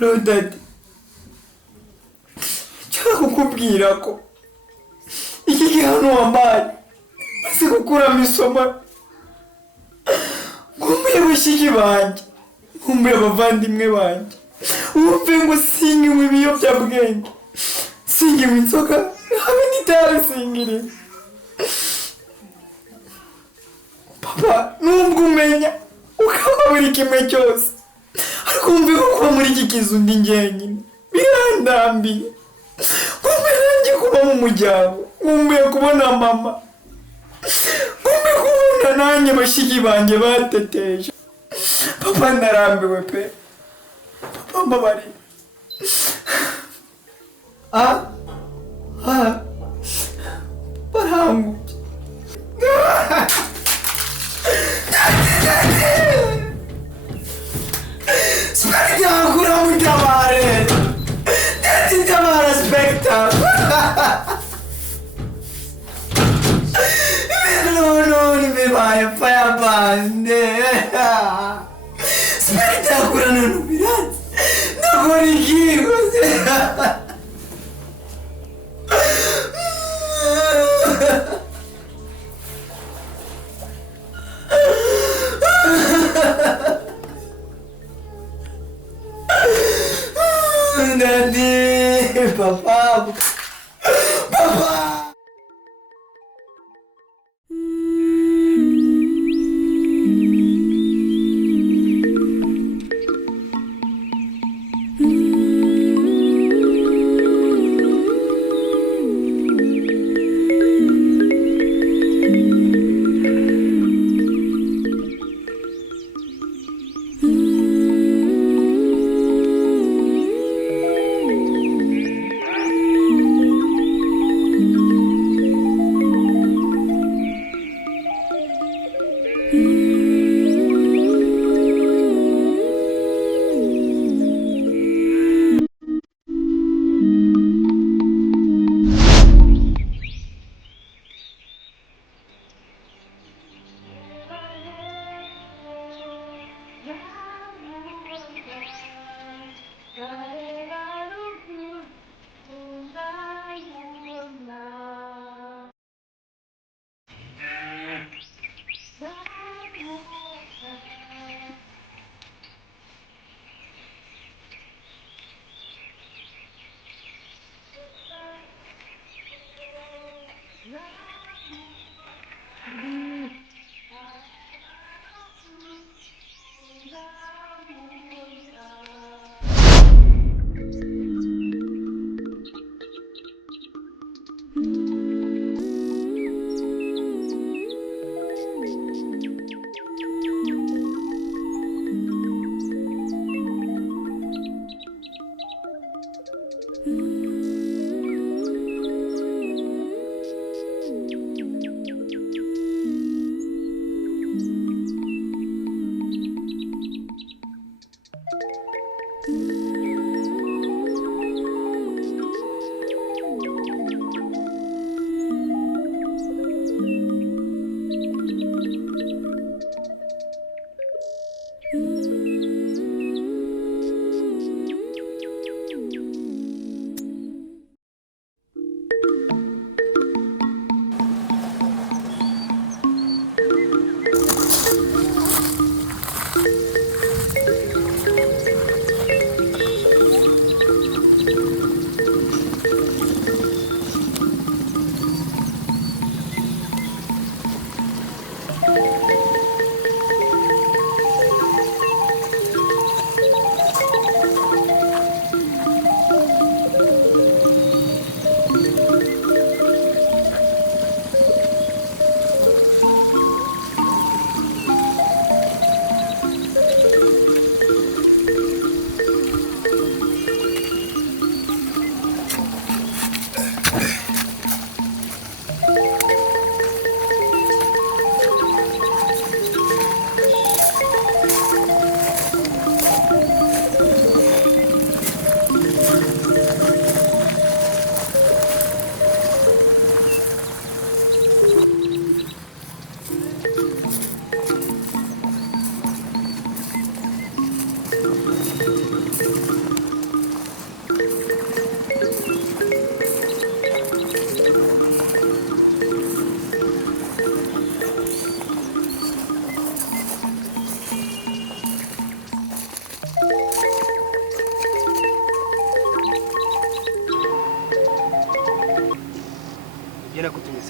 Rodadi, nshaka kukubwira ko iki gihano wambaye maze gukuramo isomo, nkumbuye bashiki banjye, nkumbuye abavandimwe banjye, wumve ngo singiwe ibiyobyabwenge, singiwe inzoga, habe n'itabi singiriwe. Papa, nubwo umenya ukaba buri kimwe cyose, ariko wumve ko kuba muri iki kizu ndi njyenyine birandambiye. Nkumbuye nanjye kuba mu muryango, nkumbuye kubona mama, nkumbuye kubona nanjye bashiki banjye bateteje. Papa, ndarambiwe pe. Papa, mbabarira. Barangubye. Spectacular mutabare. Dati tabara spectacular. No, ni me vai fare bande. Spectacular non ubirati. Da borighi così. Daddy, papa, papa.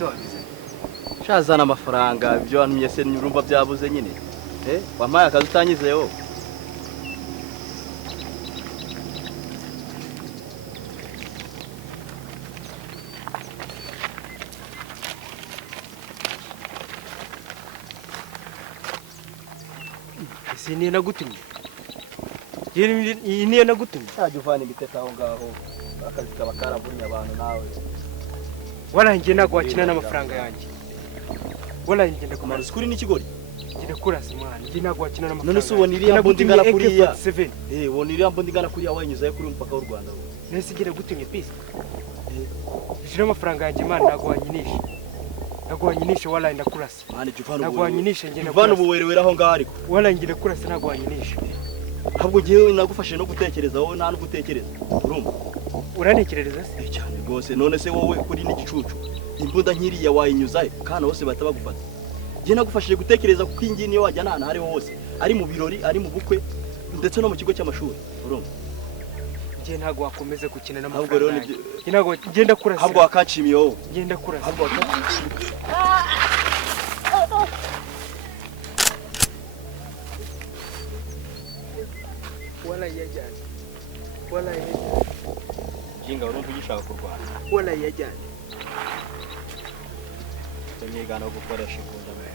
se wabize shazana amafaranga ibyo wantumye se nyurumva byabuze nyine wampaye akazi utanyizeho Sini nagutumye. Yini nagutumye. Cyajya uvana imiteta aho ngaho akazi kaba karavunya abantu nawe. Wala nje nagwakina n'amafaranga yanjye. Wala nje ndakumara skuri n'ikigori. Nje kurasa mwana. Nje nagwakina n'amafaranga. None se ubona iriya mbundi ngana kuriya. Ubona iriya mbundi ngana kuriya wanyuzaye kuri umupaka w'u Rwanda. Nese gira gutumye pisi. Bishira amafaranga yanjye mana nagwanyinisha. Nagwanyinisha wala ndakurasa. Mani juvana nagwanyinisha nje juvana ubuwerewera aho ngaho ariko. Wala nje ndakurasa nagwanyinisha. Ahubwo gihe nagufashe no gutekereza wowe nta no gutekereza. Urumva? Uranekerereza se? Cyane rwose none se wowe kuri n'igicucu. Imbunda nkiriya wayinyuzaye kana hose bahita bagufata. Gihe nagufashije gutekereza kuko ingini yo wajya nana hari hose. Ari mu birori, ari mu bukwe ndetse no mu kigo cy'amashuri. Urumva? Nje ntago wakomeza gukina n'amafaranga. Nje ntago ngenda kurasa. Ahubwo wakacimiye wowe. Ngenda kurasa. Ahubwo wakacimiye. Wala yajani. Wala yajani. Jinga urumva ugishaka kurwana. Wala yajani. Tunyigana gukoresha imbunda mwe.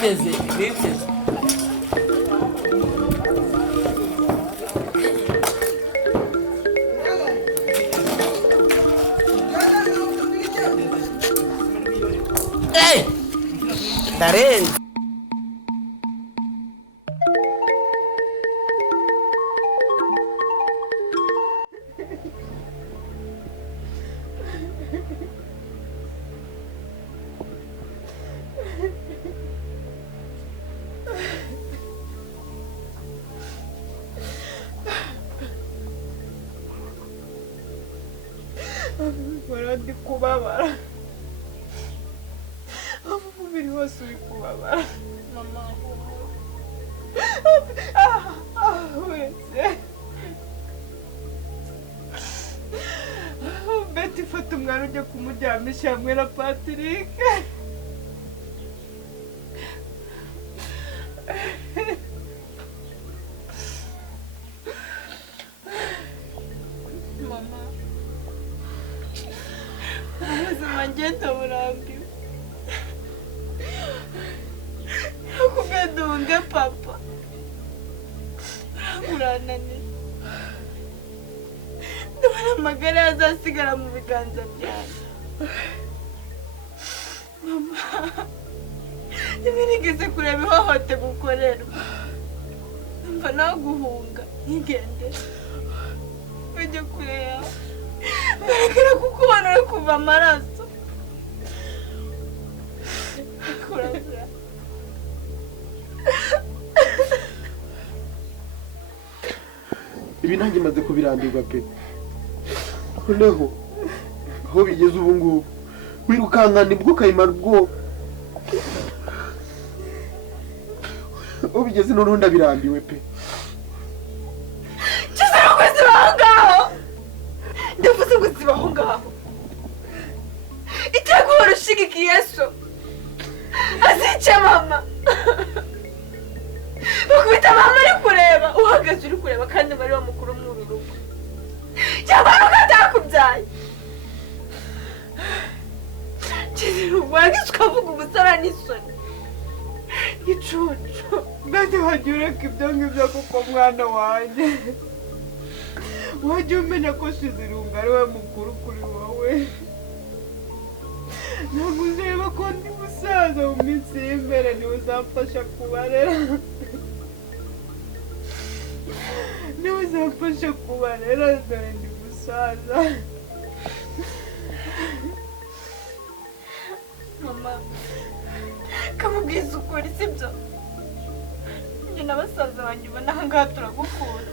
biteze biteze. Ndarenze. Ndi kubabara. Umubiri wose uri kubabara. Mama. Wese. Betty fata umwana ujya kumuryamisha hamwe na Patrick. Mama. Ubuzima ngenda burambiwe. Nakugenda unge papa. Urananiye. Ndabona amagara azasigara mu biganza byanjye. Mama. Nigeze kureba ihohoterwa gukorerwa. Mva naguhunga ntigende. Ujye kureba. Barekera kukubona uri kuva amaraso. Kurabura. Ibi nanjye maze kubirambirwa pe. Noneho aho bigeze ubu ngubu wirukankana ibwo ukayimara ubwoba. Aho bigeze noneho ndabirambiwe pe. Kizira ko zibaho ngaho. Ndavuze ngo zibaho ngaho. Itego urushigikiye Yesu. Azice mama. Bakubita mama ari kureba, uhagaze uri kureba kandi bari bamukuru mu rugo. Cyangwa ukatakubyaye. Kizira wagize ukavuga ubusara n'isoni. Icucu. Mbese wajya ureka ibyo ngibyo kuko mwana wanjye. Wajya umenya ko Shizirunga ari we mukuru kuri wowe. Ntabwo uzeba ko ndi musaza mu minsi y'imbere niwe uzamfasha kubarera. Niwe uzamfasha kubarera dore ndi musaza. Mama, kamubwiza ukuri sibyo? Njye na basaza banjye ubona aha ngaha turagukunda.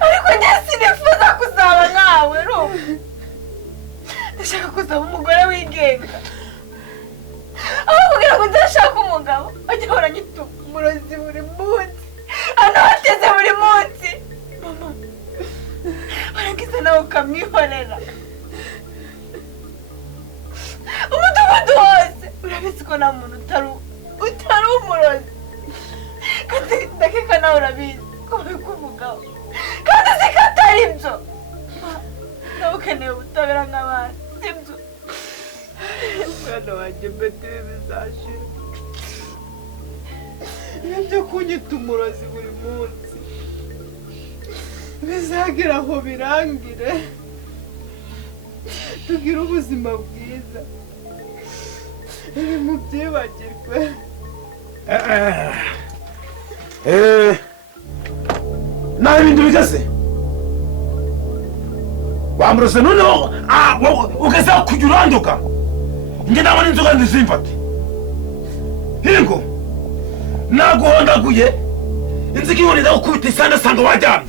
Ariko njye sinifuza kuzaba nkawe rumva. Ndashaka kuzaba umugore wigenga. Aho kugira ngo ndashaka umugabo ajya ahora anyituka umurozi buri munsi. Anoteze buri munsi. Mama, warangiza nawe ukamwihorera. Umudugudu wose urabizi ko nta muntu utari umurozi. Kandi ndakeka nawe urabizi ko bikuvugaho. Kandi uzi ko atari byo. Nawe ukeneye ubutabera nk'abandi sibyo? Mwana wanjye mbete bizashira. Ibyo kunyita umurozi buri munsi bizagera aho birangire. Tugire ubuzima bwiza. Ibi mubyibagirwe. Nawe ibintu bigeze wamurose noneho ugeze kujya uranduka. Njye nabona inzoga ntizimfate. Hingo naguhondaguye inzika iboneza gukubita isanda asanga wajyana.